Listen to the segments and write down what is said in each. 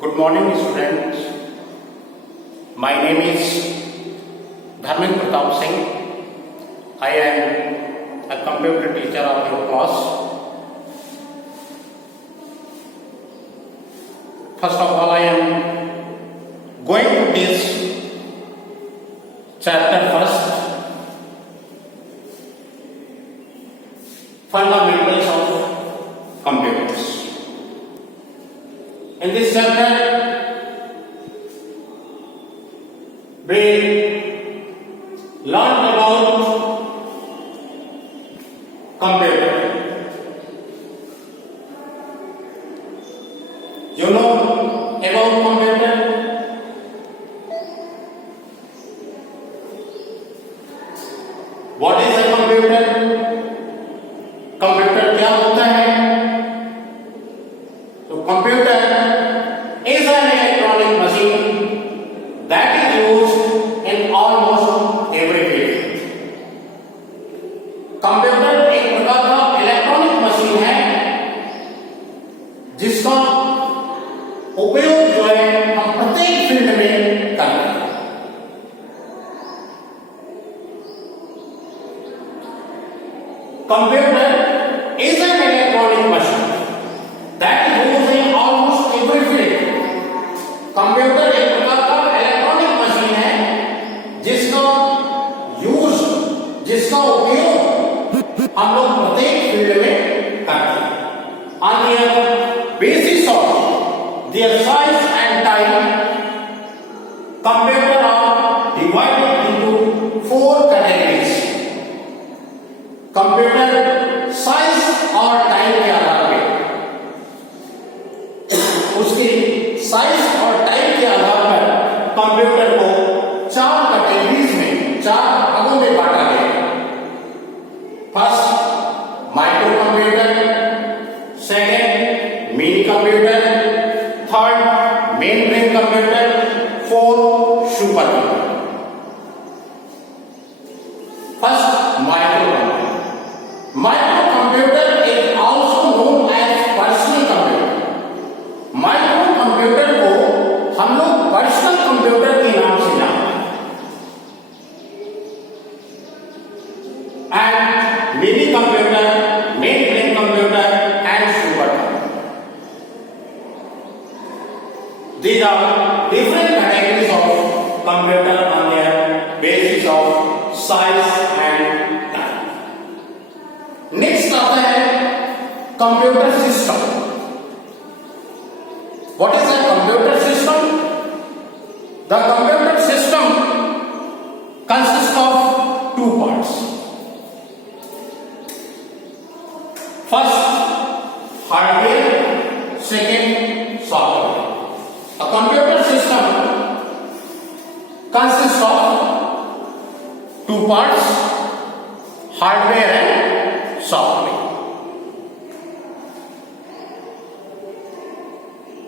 Good morning, students. My name is Dharmendra Pratap Singh. I am a computer teacher of your class. First of all, I am going to teach chapter first, fundamentals of computers. In this chapter, we learn about computer. You know about computer? What is a computer? Computer क्या होता है? तो computer is an electronic machine that is used in almost every field. Computer एक प्रकार का electronic machine है जिसका उपयोग जो है हम प्रत्येक फील्ड में करते हैं. Computer is an electronic machine that is used in almost every field. Computer एक प्रकार का इलेक्ट्रॉनिक मशीन है जिसका उपयोग हम लोग प्रत्येक फील्ड में करते हैं. On the basis of their size and type, computer are divided into four categories. Computer size और टाइप के आधार पे उसकी साइज और टाइप के आधार पर कंप्यूटर को चार कैटेगरीज में, चार भागों में बांटा गया. First micro computer, second mini computer, third main frame computer, fourth super computer. First micro computer. Microcomputer is also known as personal computer. Microcomputer को हम लोग पर्सनल कंप्यूटर के नाम से जानते हैं. And mini computer, main frame computer and super computer. These are different categories of computer on their basis of size and next आता है computer system. What is a computer system? The computer system consist of two parts. First hardware, second software. A computer system consist of two parts, hardware and software.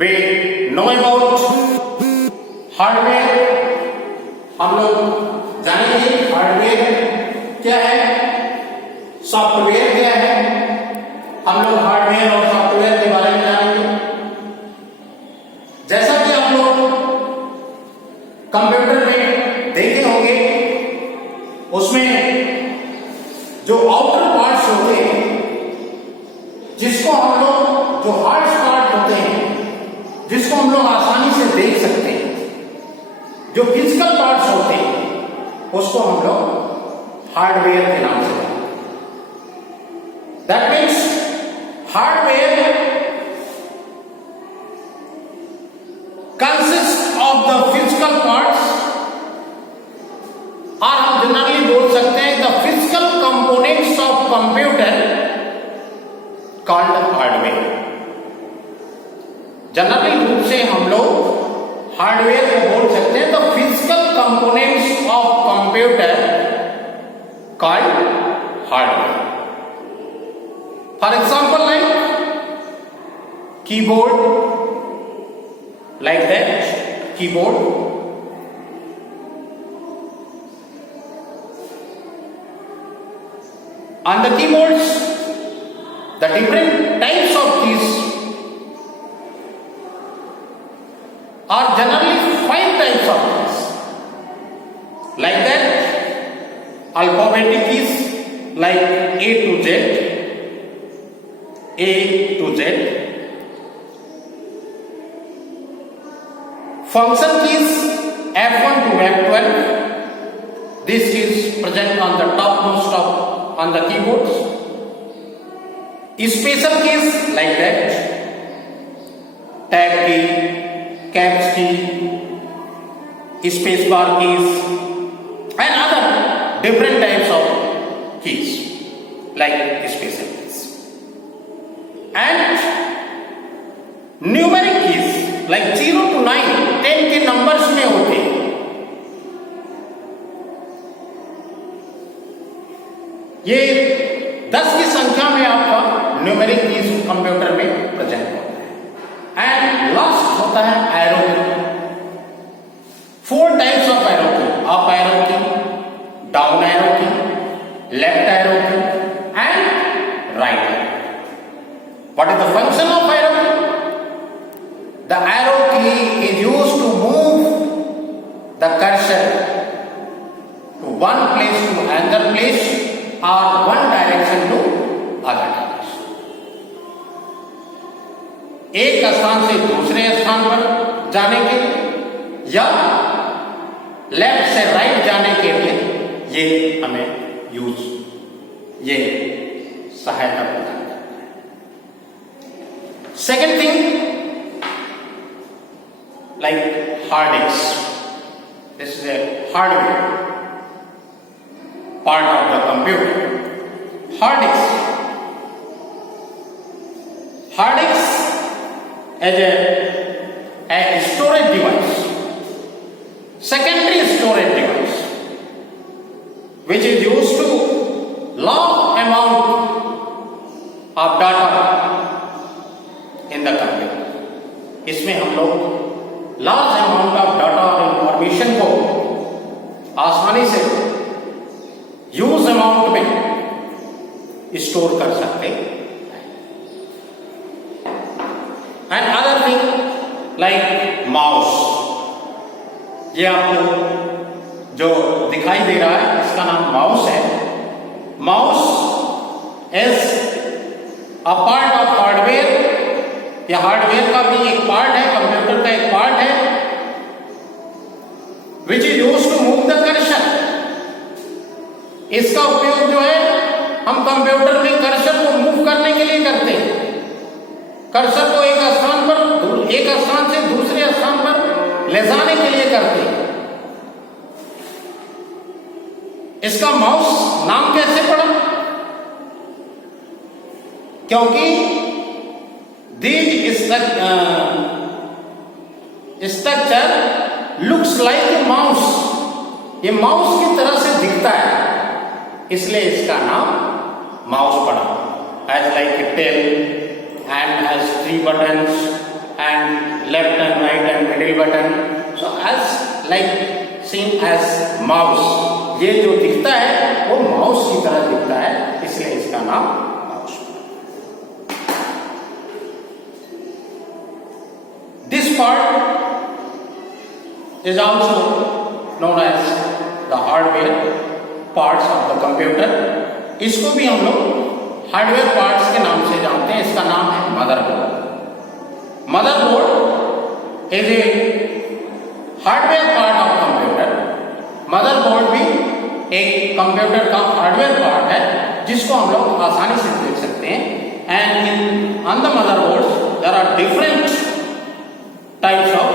We know about hardware. हम लोग जानेंगे हार्डवेयर क्या है, सॉफ्टवेयर क्या है. हम लोग हार्डवेयर और सॉफ्टवेयर के बारे में जानेंगे. जैसा कि आप लोग कंप्यूटर में देखे होंगे, उसमें जो आउटर पार्ट्स होते हैं, जिसको हम लोग, जो हार्ड पार्ट होते हैं, जिसको हम लोग आसानी से देख सकते हैं, जो फिजिकल पार्ट्स होते हैं, उसको हम लोग हार्डवेयर के नाम से जानते हैं. That means hardware consist of the physical parts, और हम जनरली बोल सकते हैं the physical components of computer called hardware. Generally रूप से हम लोग हार्डवेयर को बोल सकते हैं the physical components of computer called hardware. For example like keyboard, like that keyboard. On the keyboards, the different types of keys are generally 5 types of keys. Like that, alphabetic keys like A to Z, A to Z. Function keys F1 to F12. This is present on the topmost of on the keyboards. Special keys like that, tab key, caps key, space bar keys, and other different types of keys like special keys. And numeric keys like 0 to 9, 10 के नंबर्स में होते हैं. ये 10 की संख्या में आपका numeric keys computer में प्रेजेंट होता है. एंड लास्ट होता है arrow key. 4 types of arrow key, up arrow key, down arrow key, left arrow key and right arrow. What is the function of arrow key? The arrow key is used to move the cursor to one place to another place or one direction to other direction. एक स्थान से दूसरे स्थान पर जाने के लिए या लेफ्ट से राइट जाने के लिए ये हमें ये सहायता प्रदान करता है. Second thing, like hard disk. This is a hardware part of the computer. Hard disk as a storage device, secondary storage device, which is used to large amount of data in the computer. इसमें हम लोग large amount of data और information को आसानी से use amount में स्टोर कर सकते हैं. And other thing like mouse. ये आपको जो दिखाई दे रहा है इसका नाम माउस है. Mouse is a part of hardware. यह हार्डवेयर का भी एक पार्ट है, कंप्यूटर का एक पार्ट है, which is used to move the cursor. इसका उपयोग जो है हम कंप्यूटर में कर्सर को मूव करने के लिए करते हैं. कर्सर को एक स्थान से दूसरे स्थान पर ले जाने के लिए करते हैं. इसका माउस नाम कैसे पड़ा? क्योंकि these structure looks like a mouse. ये माउस की तरह से दिखता है, इसलिए इसका नाम माउस पड़ा. As like a tail and has 3 buttons and left and right and middle button. So as like seen as mouse. ये जो दिखता है वो माउस की तरह दिखता है, इसलिए इसका नाम माउस पड़ा. This part is also known as the hardware parts of the computer. इसको भी हम लोग हार्डवेयर पार्ट्स के नाम से जानते हैं. इसका नाम है motherboard. Motherboard is a hardware part of computer. Motherboard भी एक कंप्यूटर का हार्डवेयर पार्ट है जिसको हम लोग आसानी से देख सकते हैं. And in on the motherboard there are different types of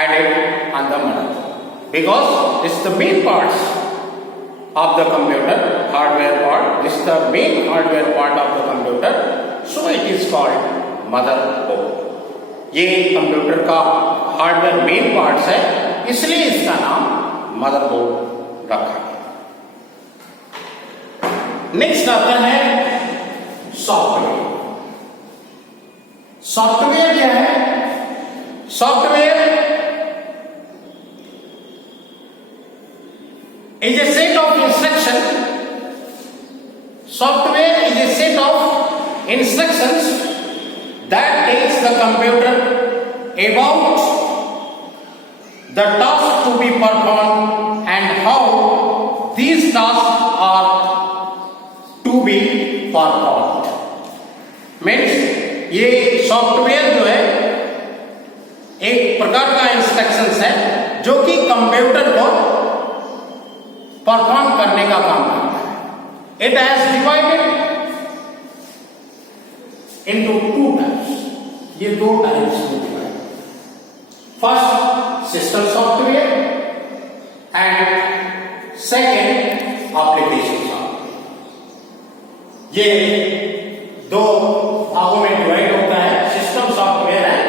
added on the motherboard, because this is the main parts of the computer, hardware part. This is the main hardware part of the computer, so it is called motherboard. ये कंप्यूटर का hardware main parts है, इसलिए इसका नाम मदरबोर्ड रखा है. नेक्स्ट आता है सॉफ्टवेयर. सॉफ्टवेयर क्या है? Software is a set of instruction. Software instructions that tells the computer about the task to be performed and how these tasks are to be performed. Means ये सॉफ्टवेयर जो है एक प्रकार का इंस्ट्रक्शंस है जो कि कंप्यूटर को परफॉर्म करने का काम करता है. It has divided into two types. ये दो टाइप्स में divide. First system software and second application software. ये दो भागों में डिवाइड होता है, system software and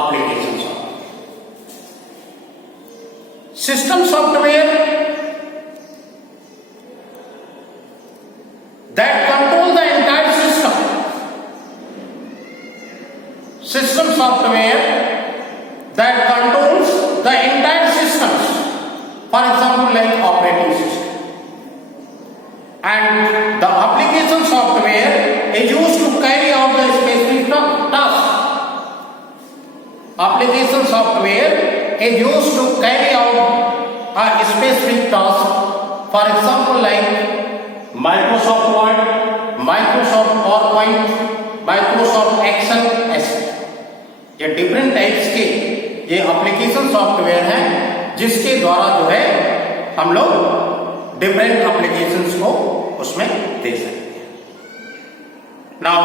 application software. System software that control the entire system. System software that controls the entire systems. For example, like operating system. And the application software is used to carry out the specific task. Application software is used to carry out a specific task. For example, like Microsoft Word, Microsoft PowerPoint, Microsoft Excel, etc. ये different types के ये application software हैं जिसके द्वारा जो है हम लोग डिफरेंट एप्लीकेशंस को उसमें दे सकते हैं. नाउ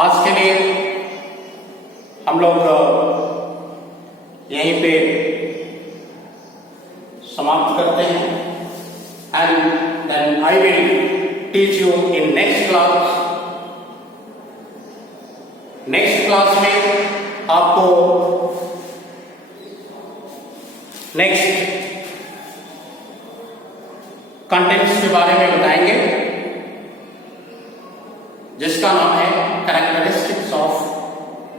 आज के लिए हम लोग यहीं पे समाप्त करते हैं. And then I will teach you in next class. Next class में आपको नेक्स्ट कंटेंट्स के बारे में बताएंगे जिसका नाम है कैरेक्टरिस्टिक्स ऑफ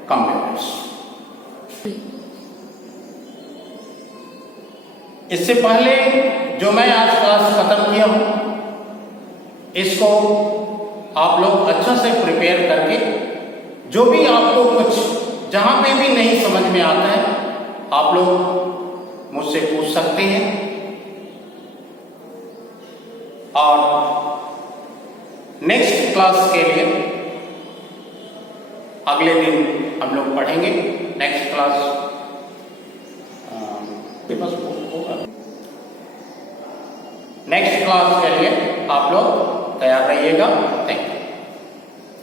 कंप्यूटर्स. इससे पहले जो मैं आज क्लास खत्म किया हूं इसको आप लोग अच्छा से प्रिपेयर करके जो भी आपको कुछ जहां पे भी नहीं समझ में आता है आप लोग मुझसे पूछ सकते हैं. और नेक्स्ट क्लास के लिए अगले दिन हम लोग पढ़ेंगे. नेक्स्ट क्लास नेक्स्ट क्लास के लिए आप लोग तैयार रहिएगा. Thank you.